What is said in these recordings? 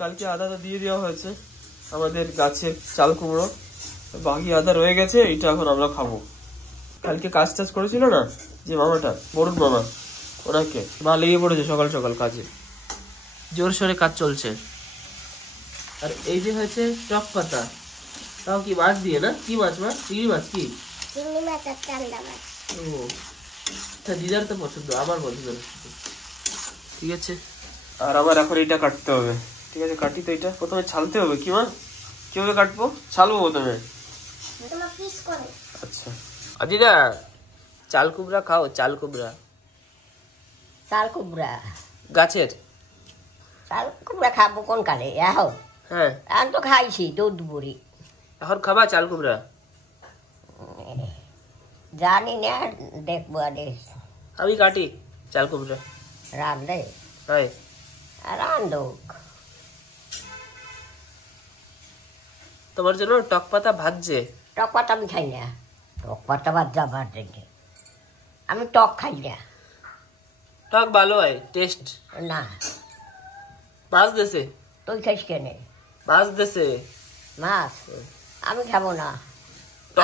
কালকে আদাটা দিয়ে দেওয়া হয়েছে আমাদের গাছের চাল কুমড়ো, বাকি আদা রয়ে গেছে, এটা এখন আমরা খাবো। কালকে কাজ টাজ করেছিল না যে মামাটা, বরুণ মামা, ওনাকে মা লেগে পড়েছে সকাল সকাল কাজে, জোর সোরে কাজ চলছে। আর এই যে হয়েছে টক পাতা, তাও কি মাছ দিয়ে না? কি মাছ? মাছ চিংড়ি মাছ? কি চিংড়ি মাছ আর চান্দা মাছ। ও আচ্ছা, দিদার তো পছন্দ, আমার পছন্দ না। ঠিক আছে, আর আবার এখন এটা কাটতে হবে। ঠিক আছে, কাটি তো। এটা প্রথমে ছালতে হবে। কি মা, কিভাবে কাটবো? ছালবো প্রথমে। আচ্ছা দিদা, চাল কুমড়া খাও? চাল কুমড়া, চাল কুমড়া গাছের চাল কুমড়া খাবো কোন কালে? এখন? হ্যাঁ, এখন তো খাইছি দুধ বুড়ি। এখন খাবা চাল কুমড়া? জানি না, দেখবো। আমি কাটি চাল কুমড়া। রান্ধে? হয় রান্ধুক। তোমার জন্য টক পাতা ভাজছে। টক পাতা আমি খাই না। টক পাতা ভাজা ভাজে, আমি টক খাই না। টক ভালো হয়, টেস্ট না। মাছ দেশে তুই খাইস কেনে? মাছ দেশে মাছ আমি খাবো না,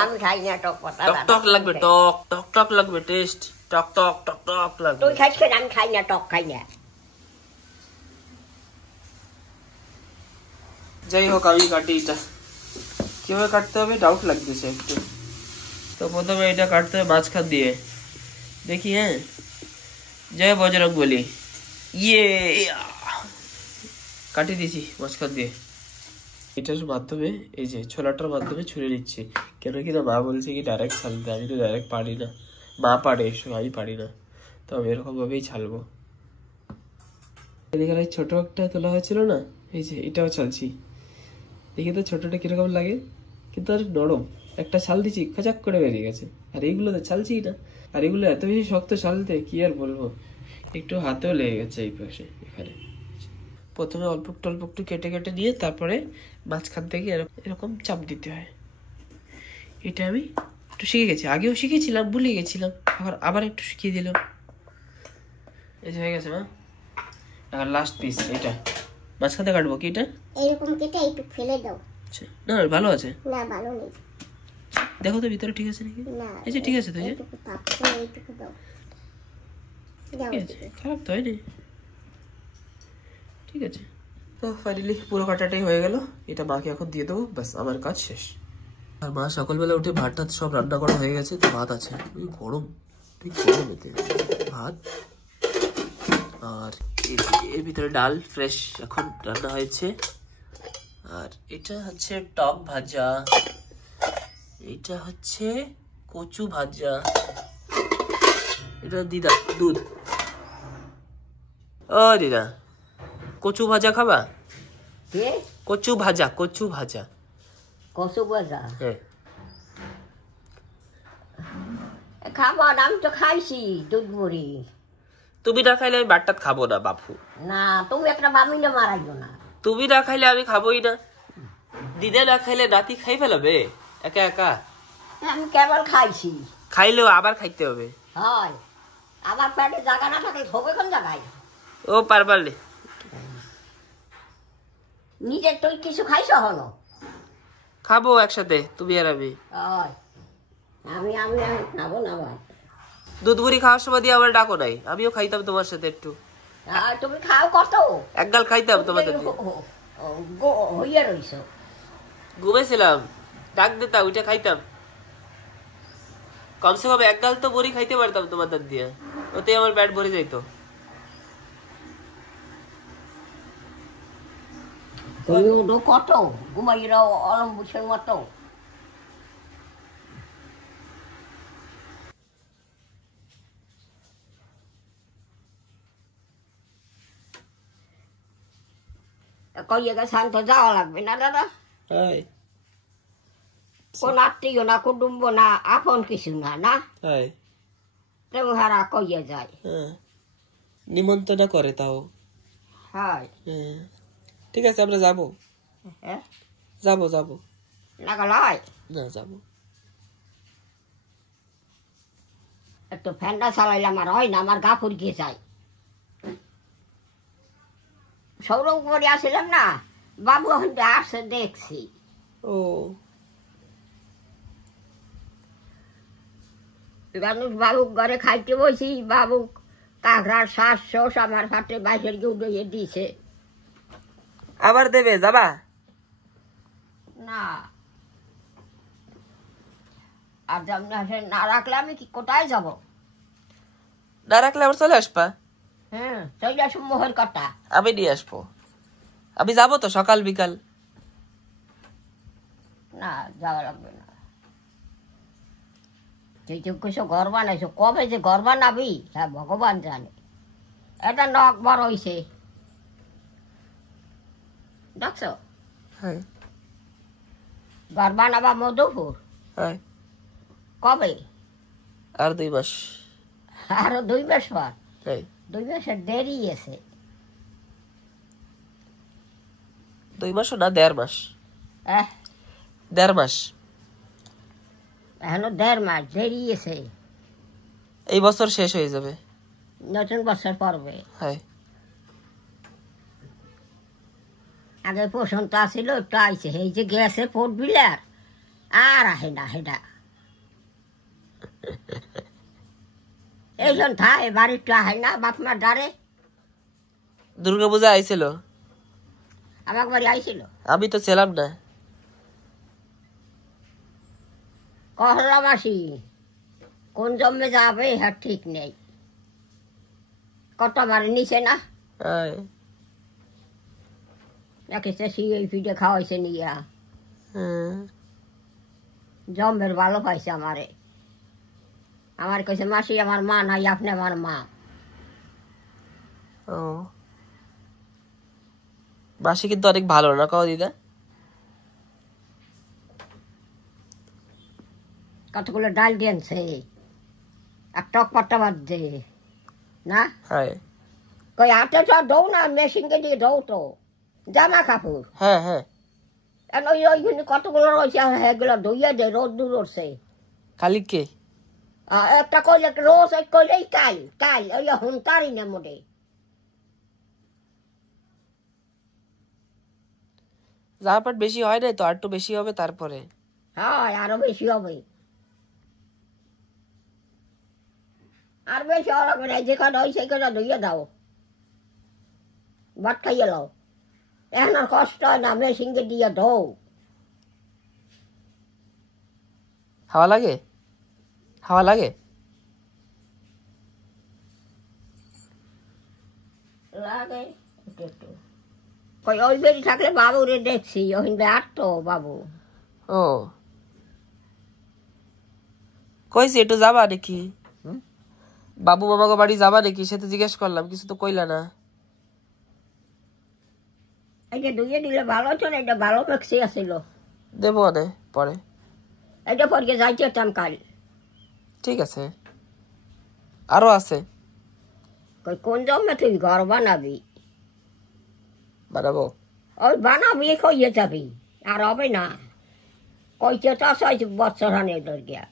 আমি খাই না টক পাতা। টক টক লাগবে, টক টক টক লাগবে, টেস্ট টক টক টক টক লাগবে। তুই খাইস কেন? আমি খাই না, টক খাই না। যাই হোক, আমি কাটি। এটা কিভাবে কাটতে হবে ডাউট লাগতেছে একটু। তো প্রথমে এটা কাটতে হবে মাঝখান দিয়ে, দেখি। হ্যাঁ, জয় বজরং বলি। ইয়ে, কাটি দিয়েছি মাঝখান দিয়ে। এটার মাধ্যমে, এই যে ছোলাটার মাধ্যমে ছুঁড়ে নিচ্ছি, কেন কি না মা বলছে কি ডাইরেক্ট ছালতে। আমি তো ডাইরেক্ট পারি না, মা পারে এসব, আমি পারি না। তো আমি এরকম ভাবেই ছালবো। এদিকে ছোট একটা তোলা হয়েছিল না, এই যে এটাও ছালছি। দেখি তো ছোটটা কিরকম লাগে, কিন্তু আর নরম। একটা ছাল দিচ্ছি, খাচাক করে বেরিয়ে গেছে। আর এইগুলো তো ছালছি না। আর এগুলো এত বেশি শক্ত ছালতে, কি আর বলবো। একটু হাতেও লেগে গেছে এই পাশে, এখানে। প্রথমে অল্প একটু কেটে কেটে নিয়ে তারপরে মাঝখান থেকে এরকম চাপ দিতে হয়। এটা আমি একটু শিখে গেছি, আগেও শিখেছিলাম, ভুলে গেছিলাম, আবার একটু শিখিয়ে দিলাম। এই যে হয়ে গেছে মা। আর লাস্ট পিস এটা মাঝখান থেকে কাটবো। কি এটা এরকম কেটে একটু ফেলে দাও। আচ্ছা, না ভালো আছে। না ভালো নেই, দেখো তো ভিতরে ঠিক আছে নাকি। এই যে ঠিক আছে তো, এইটুকু দাও। খারাপ তো হয়নি, ঠিক আছে। তো ফাইনালি পুরো কাটাটাই হয়ে গেল। এটা মাকে এখন দিয়ে দেবো, ব্যাস আমার কাজ শেষ। আর মা সকালবেলা উঠে ভাত টাত সব রান্না করা হয়ে গেছে। তো ভাত আছে, গরম ঠিক গরম এতে ভাত। আর এর ভিতরে ডাল ফ্রেশ এখন রান্না হয়েছে। আর এটা হচ্ছে টক ভাজা, এটা হচ্ছে কচু ভাজা, এটা দিদা দুধ। ও দিদা, কচু ভাজা খাবা? কচু ভাজা, কচু ভাজা। কচু ভাজা? হ্যাঁ খাবো না, আমি তো খাইছি দুধ মুড়ি। তুমি না খাইলে আমি বাটটাত খাবো না বাপু। না, তুমি একটা বামিনে মারাইও না। তুমি না খাইলে আমি খাবোই না। দিদা না খাইলে নাতি খাই ফেলাবে একা একা। আমি কেবল খাইছি। খাইলেও আবার খাইতে হবে। হয়, আমার পেটে জায়গা না থাকলে হবে কোন জায়গায়? ও পারবারলে নিজের তুই কিছু খাইছ হলো? খাবো একসাথে, তুমি আর আমি। আমি আমি খাবো না। দুধ বুড়ি খাওয়ার সময় দিয়ে আমার ডাকো নাই, আমিও খাইতাম তোমার সাথে একটু। তুমি খাও কত? একগাল খাইতাম তোমাদের। হইয়া রইছ, ঘুমেছিলাম, ডাক দিতাম, উঠে খাইতাম। কমসে কম একগাল তো বড়ি খাইতে পারতাম তোমাদের দিয়ে, ওতে আমার পেট ভরে যাইতো। তুমি ওটা কত ঘুমাইরা অলম্বুসের মতো। কইয়া শান্ত যাওয়া লাগবে না দাদা? কোন আত্মীয় না, কুটুম্ব না, আপন কিছু না। না তেমন হারা কইয়া যায়, নিমন্ত্রণ করে তাও। ঠিক আছে, আমরা যাবো। যাবো যাবো না গলায় না যাবো। একটু ফ্যানটা চালাইলে আমার হয় না, আমার গা ফুরিয়ে যায়। সৌরভ করে আসছিলাম না, বাবু এখন আসছে দেখছি। ও মানুষ বাবু ঘরে খাইতে বসি, বাবু কাঁকড়ার শ্বাস শোষ আমার হাতে বাইশের উড়িয়ে দিছে। আবার দেবে যাবা না, আর না রাখলে আমি কি কোথায় যাব? না রাখলে আবার চলে আসবা। হ্যাঁ, চলে আসবো মোহর কাটা। আমি নিয়ে আসবো, আমি যাবো তো সকাল বিকাল। না, যাওয়া লাগবে না। তুই তো কিছু ঘর বানাইছো, কবে যে ঘর বানাবি হ্যাঁ ভগবান জানে। এটা নখ বড় হইছে, দেখছো? হ্যাঁ ঘর বানাবা মধুপুর হ্যাঁ, কবে? আর 2 মাস। আরো 2 মাস পর? হ্যাঁ 2 মাসের দেরি আছে। 2 মাসও না, 1.5 মাস। 1.5 মাস, এখনো 1.5 মাস দেরি আছে। এই বছর শেষ হয়ে যাবে, নতুন বছর পড়বে। হ্যাঁ আগে পছন্দ আসিল, একটু আইছে, এই যে গেছে ফোর্ট বিলার আর আহে না হেডা। এইজন থায় বাড়ি একটু আহে না বাপ মার ডারে। দুর্গাপূজা আইছিল, আমার বাড়ি আইছিল, আমি তো ছিলাম না। কহলা মাসি কোন জন্মে যাবে হ্যাঁ ঠিক নেই, কত মারে নিছে না হ্যাঁ নাকি এই পিঠে খাওয়াইছে নিয়া। হ্যাঁ, জম্মের ভালো পাইছে আমারে। আমার কাছে মাসি আমার মা নাই, আপনি আমার মা। ও মাসি কিন্তু অনেক ভালো না কও দিদা? কতগুলো ডাল দিয়েছে আর টক পাট্টা বাদ দে না। হ্যাঁ কই আটে তো দৌ না, মেশিনকে দিয়ে দৌ তো জামা কাপড়। হ্যাঁ হ্যাঁ, ওইখানে কতগুলো রয়েছে সেগুলো ধুইয়া দে, রোদ দূর উঠছে। খালি কে একটা কইলে রোজ কইলেই কাল কাল ওই হুনতারি না মোটে। জামা পাট বেশি হয় নাই তো, আর একটু বেশি হবে তারপরে। হ্যাঁ আরো বেশি হবে, আর বেশি হওয়া লাগবে না। যেখানে ওই সেখানে ধুইয়া দাও, ভাত খাইয়ে লাও। এখন আর কষ্ট হয় না, মেশিনকে দিয়ে ধো। হাওয়া লাগে, হাওয়া লাগে লাগে একটু একটু। কই ওই বেরি থাকলে বাবু রে দেখছি, ওই আসতো বাবু। ও কইছি একটু যাবা নাকি? বাবু মামাকে বাড়ি যাবা নাকি সে তো জিজ্ঞেস করলাম, কিছু তো কইলা না। এটা ধুইয়ে দিলে ভালো হতো না, এটা ভালো মেক্সি আসিল। দেবো না পরে, এটা পরে যাইতে হতাম কাল। ঠিক আছে, আরো আছে। কই কোন জমে তুই ঘর বানাবি? বানাবো, ওই বানাবি কইয়ে যাবি, আর হবে না। কইতে তো 6 বছর হানে ধর গিয়া।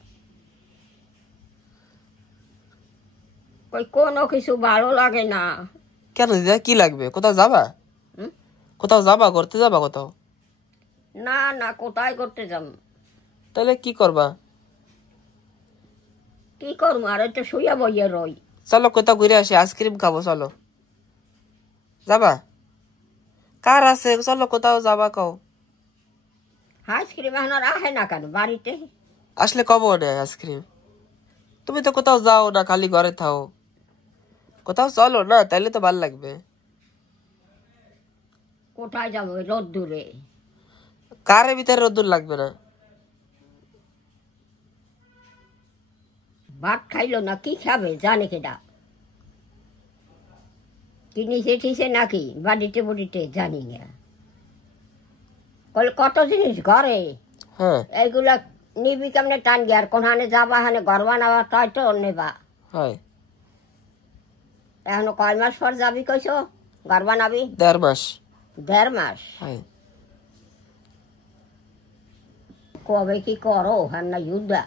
কই কোনো কিছু ভালো লাগে না। কেন দিদা কি লাগবে? কোথাও যাবা? কোথাও যাবা, করতে যাবা কোথাও? না না, কোথায় করতে যাব? তাহলে কি করবা? কি করবো, আর একটা শুয়ে বইয়ে রই। চলো কোথাও ঘুরে আসি, আইসক্রিম খাবো, চলো। যাবা? কার আছে, চলো কোথাও যাবা কও। আইসক্রিম এখন আর আহে না কেন বাড়িতে? আসলে কবো না আইসক্রিম। তুমি তো কোথাও যাও না, খালি ঘরে থাও। কোথাও চলো না, তাইলে তো ভালো লাগবে। কোথায় যাবো রোদ দূরে? কারের ভিতরে রোদ্দুর লাগবে না। ভাত খাইলো না, কি খাবে জানে কেডা? কি নিচে ঠিসে নাকি বাড়িতে বুড়িতে জানি না। কত জিনিস ঘরে, হ্যাঁ এইগুলা নিবি কেমনে টান গিয়ে? আর কোনখানে যাবা হানে ঘর বানাবা, তাই তো নেবা। হয়, এখনো কয় মাস পর যাবি কইছো ঘর বানাবি? 1.5 মাস। 1.5 মাস? হয়, কবে কি করো হ্যাঁ না যুদ্ধা?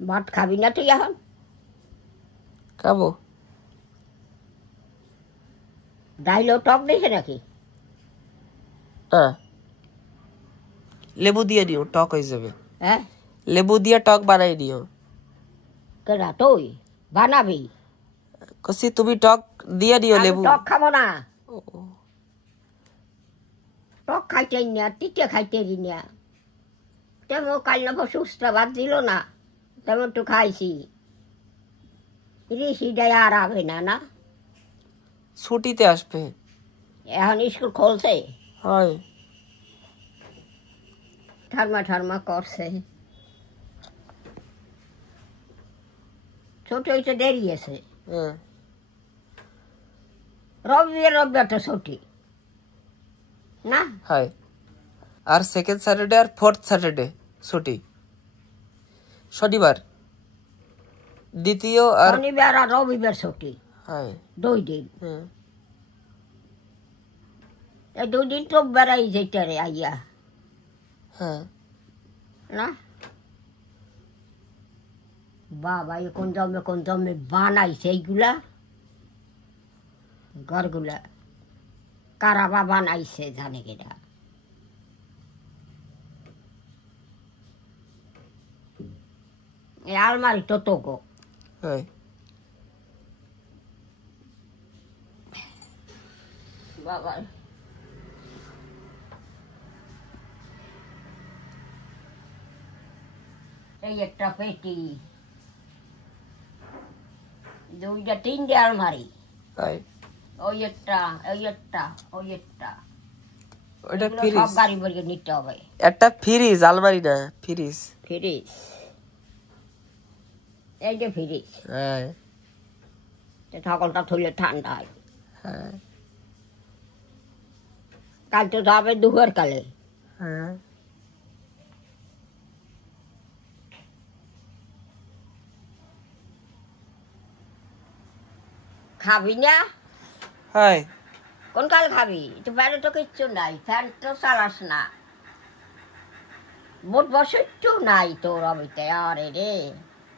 ভাত খাবি না তুই এখন? খাবো। ডাইলেও টক দিয়েছে নাকি? না, লেবু দিয়ে দিও, টক হয়ে যাবে। হ্যাঁ, লেবু দিয়ে টক বানাই দিও। কেনা তুই বানাবি? কসি তুমি টক দিয়ে দিও আমি লেবু। টক খাবো না, টক খাইতে না, তিতে খাইতে না। তেমন কাল না সুস্থ ভাত দিল না, তেমন তো খাইছি। ঋষিটাই আর হবে না না, ছুটিতে আসবে। এখন স্কুল খুলছে, হয় ঠারমা ঠারমা করছে। ছুটি হইতে দেরি আছে। হ্যাঁ, রবিবার তো ছুটি না? হয়। আর সেকেন্ড স্যাটারডে আর ফোর্থ স্যাটারডে ছুটি। শনিবার দ্বিতীয় আর শনিবার আর রবিবার ছুটি, হয়। 2 দিন। হ্যাঁ, এই 2 দিন তো বেড়াই যেতে রে আইয়া হ্যাঁ। না? বাবা কোন জমে বানাইছে এইগুলা ঘরগুলা, কারাবা বানাইছে জানে কিনা। এই আলমারি তো তোগো হয়। বাবা, এই একটা পেটি, 2টা 3টে আলমারি, হয়। ওই একটা ওই একটা ওই একটা, ওইটা এগুলো ফ্রিজ। সব গাড়ি বাড়ি নিতে হবে। একটা ফ্রিজ, আলমারি না ফ্রিজ। ফ্রিজ, এই যে ফ্রিজ, হ্যাঁ, সকলটা থইলে ঠান্ডা হয়। হ্যাঁ, কাল তো যাবে দুপুর কালে। হ্যাঁ। খাবি না? হয়। কোন কাল খাবি? তো বাইরে তো কিচ্ছু নাই, ফ্যান তো চালাস না, বোট বসে একটু নাই তো রবিতে। আরে রে,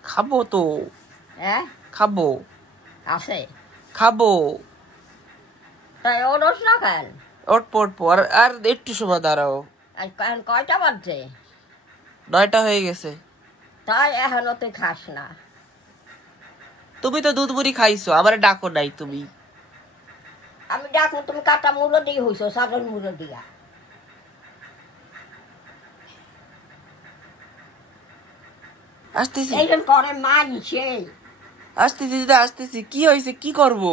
খাবো তো, হ্যাঁ খাবো, আছে খাবো। তাই ওরস না কেন? পড়বো আর আর একটু সময় দাঁড়াও। এখন কয়টা বাজছে? 9টা হয়ে গেছে। তাই এখনো তুই খাস না? তুমি তো দুধ মুড়ি খাইছো, আমার ডাকো নাই তুমি। আমি ডাকবো, তুমি কাটা মুড়ো দিয়ে হইছো, সাধারণ মুড়ো দিয়া। আসতেছি, এইরকম করে মানছে। আসতেছি দিদা, আসতেছি। কি হয়েছে, কি করব?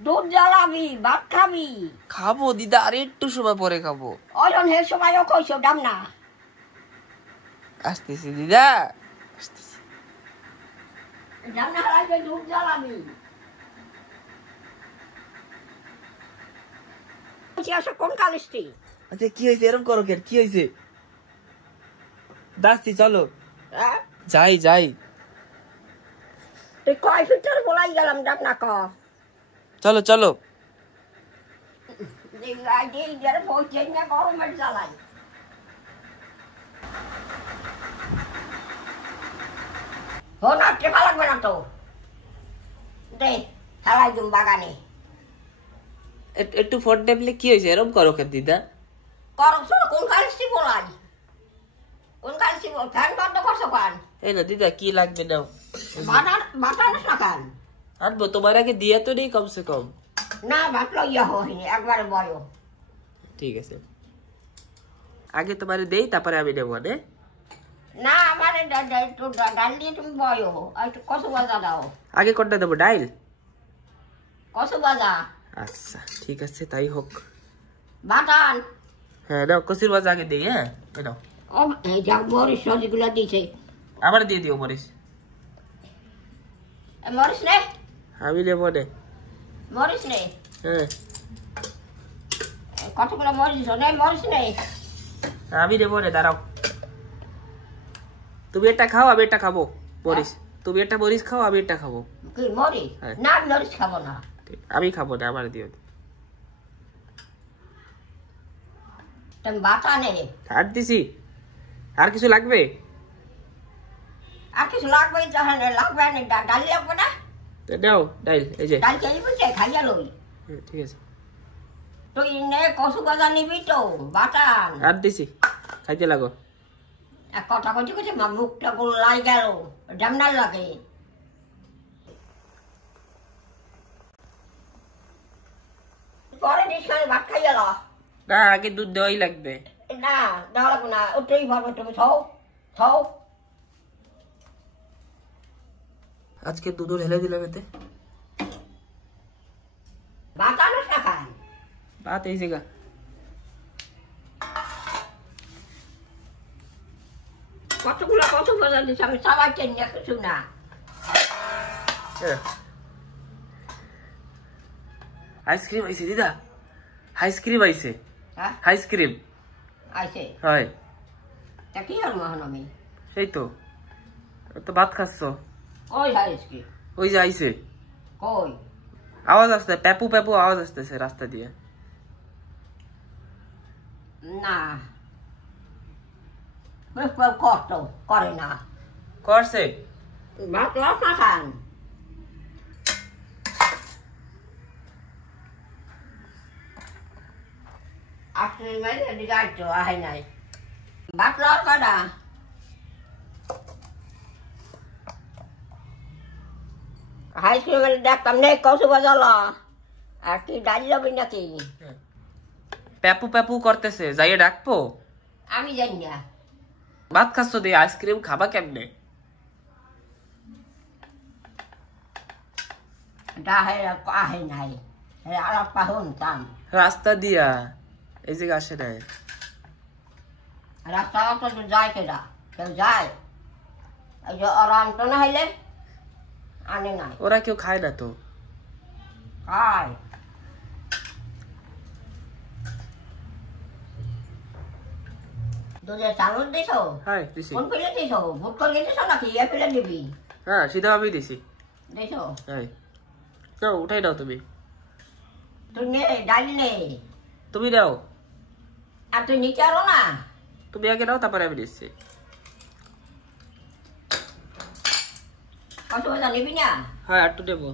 দুধ জ্বালাবি, ভাত খাবি। খাবো দিদা, আর একটু সময় পরে খাবো। ওইরকম হে সময়ও কইছো দাম না। আসতেছি দিদা, আসতেছি। দাম না হারাইবে, দুধ জ্বালাবি। আসো কোন কালিস্তি? আচ্ছা কি হয়েছে, এরকম করো কেন? কি হয়েছে? দাসছি, চলো হ্যাঁ, যাই যাই। তুই কয় ফিটার বলাই গেলাম, দাম না ক। চলো চলো। গরমের জ্বালাই ফোন আটকে লাগবে না তো, দে হেলাই দিম বাগানে। একটু ফোন টেপলে কি হয়েছে, এরকম করো কেন দিদা? করছো কোন কালিস্তি বলাই? কোন কালিস্তি বল? ফ্যান বন্ধ করছো কান? এই না দিদা, কি লাগবে নাও। বাটানোস না কান? আনবো, তোমার আগে দিয়া তো নেই কমসে কম। না বাটলো ইয়া হয়নি, একবারে বয়। ঠিক আছে, আগে তোমারে দেই, তারপরে আমি নেবো। না আমার ডাল দিয়ে তুমি বয়, একটু কচু বাজা দাও। আগে কোনটা দেবো, ডাইল? কচু বাজা। আচ্ছা ঠিক আছে, তাই হোক। বাটান। হ্যাঁ দাও, কচুর বাজা আগে দিই। হ্যাঁ দাও। ও এই যা মরিচ সবজিগুলো দিছে, আবার দিয়ে দিও মরিচ। মরিচ নে, আমি নেবো নে। মরিচ নে। হ্যাঁ, কতগুলো মরিচ নে, মরিচ নে। আমি নেবো নে, দাঁড়াও। তুমি একটা খাও, আমি একটা খাবো মরিচ। তুমি একটা মরিচ খাও, আমি একটা খাবো। কি মরিচ? হ্যাঁ। না আমি মরিচ খাবো না। আমি খাবো না, আমার দিও। তুমি বাটা নে। আর দিছি। আর কিছু লাগবে? আর কিছু লাগবে? লাগবে না, ডাল লাগবে না। নাও ডাইল, এই যে। ডাল খেয়ে বুঝছে খাইয়া লই। ঠিক আছে তুই নে কচু বাজা নিবি তো বাটান আর দিছি খাইতে লাগো এক কথা কইতে কইতে মা মুখটা গোলাই গেল জামনাল লাগে পরে নিশ্চয় ভাত খাই গেল না আগে দুধ দেওয়াই লাগবে না দেওয়া লাগবে না ওটাই ভাবো তুমি ছৌ ছৌ আজকে দুধও ঢেলে দিলাম এতে ভাত আনো না খান ভাত এই জায়গা কতগুলো কচু বাজা দিচ্ছে আমি সবাই চেনে কিছু না আইসক্রিম আইছে দিদা আইসক্রিম আইছে হ্যাঁ আইসক্রিম আইছে হয় তা কি আর মহান আমি সেই তো তো ভাত খাচ্ছ কই আইসকি ওই যে আইছে কই আওয়াজ আসছে প্যাপু প্যাপু আওয়াজ আসতেছে রাস্তা দিয়ে না কষ্ট করে না করছে ভাত লস না খান আসলে মেরে দিগাইতো আহে নাই ভাত লস কাটা হাই স্কুলে দেখতাম নেই কচু বাজাল আর তুই ডাল যাবি নাকি প্যাপু প্যাপু করতেছে যাইয়ে ডাকবো আমি জানি না ভাত খাচ্ছ দিয়ে আইসক্রিম খাবা কেমনে ডাহে আহে নাই আলাপ পাহুন তাম রাস্তা দিয়া এই জায়গা আসে নাই রাস্তা তো যায় কেডা কেউ যায় এই যে আরাম তো না হইলে আনে নাই ওরা কেউ খায় না তো খায় দুধে চামচ দিছ হ্যাঁ দিছি কোন ফেলে দিছ ভোট করে দিছ নাকি ইয়ে ফেলে দিবি হ্যাঁ সিধা ভাবেই দিছি দিছ হ্যাঁ নাও উঠাই দাও তুমি তুই নে ডাল নে তুমি দাও আর তুই নিচে আরো না তুমি আগে দাও তারপরে আমি দিচ্ছি কত বাজা নিবি না হ্যাঁ একটু দেবো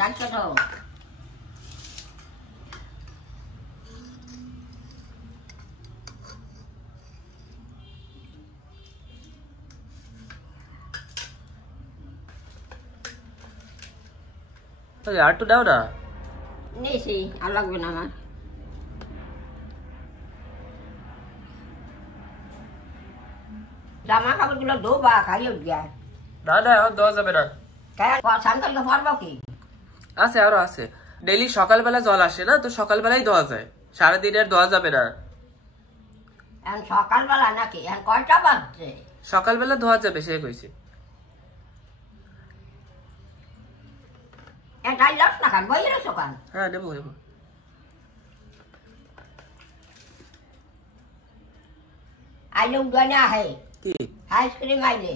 ডাকছে তো আর একটু দাও না নিয়েছি আর লাগবে না আমার জামা কাপড় গুলো ধোবা খালি উঠিয়া না না এখন দেওয়া যাবে না সান্তালকে পারবো কি আছে আরো আছে ডেইলি সকালবেলা জল আসে না তো সকালবেলাই দেওয়া যায় সারাদিন আর দেওয়া যাবে না এখন সকালবেলা নাকি এখন কয়টা বাজছে সকালবেলা ধোয়া যাবে সে কইছে এটাই লস না খান বই রয়েছ কান হ্যাঁ নেবো নেবো আইলে উড়ানে আহে কি আইসক্রিম আইলে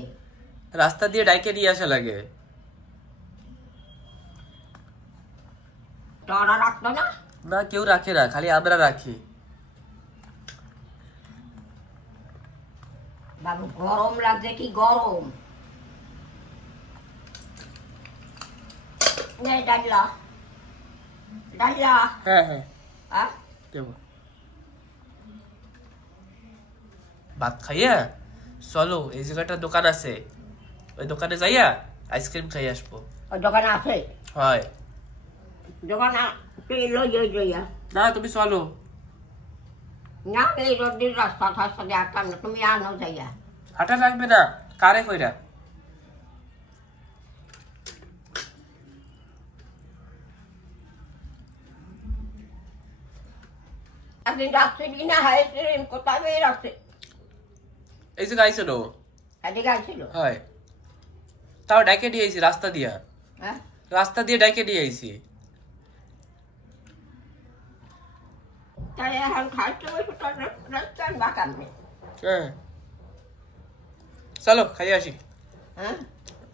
রাস্তা দিয়ে ডাইকে নিয়ে আসা লাগে তোরা রাখতো না না কেউ রাখে না খালি আমরা রাখি বাবু গরম লাগছে কি গরম নে ডাল্লা ডাল্লা হ্যাঁ হ্যাঁ হ্যাঁ দেবো ভাত খাইয়া চলো এই জায়গাটা দোকান আছে ওই দোকানে যাইয়া আইসক্রিম খাই আসবো ওই দোকানে আছে হয় দোকানে তুই লইয়া না তুমি চলো না এই রোডের রাস্তা থাস্তা দিয়ে আটকান না তুমি আনো যাইয়া হাঁটা লাগবে না কারে কইরা একদিন রাখছিলি না আইসক্রিম কোথায় বেয়ে রাখছে এই জায়গা আইসো নো এদিকে আসছিল হয় তাও ডাইকে দিয়ে আইছি রাস্তা দিয়া হ্যাঁ রাস্তা দিয়ে ডাইকে দিয়ে আইছি তাই এখন খাইতে বসে তোর রেস্টুরেন্ট বাঁকান নেই হ্যাঁ চলো খাই আসি হ্যাঁ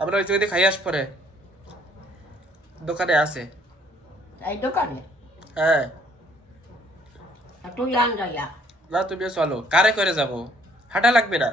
আমরা ওই জায়গাতে খাই আস পরে দোকানে আছে এই দোকানে হ্যাঁ তুই আন যাইয়া না তুমিও চলো কারে করে যাবো হাঁটা লাগবে না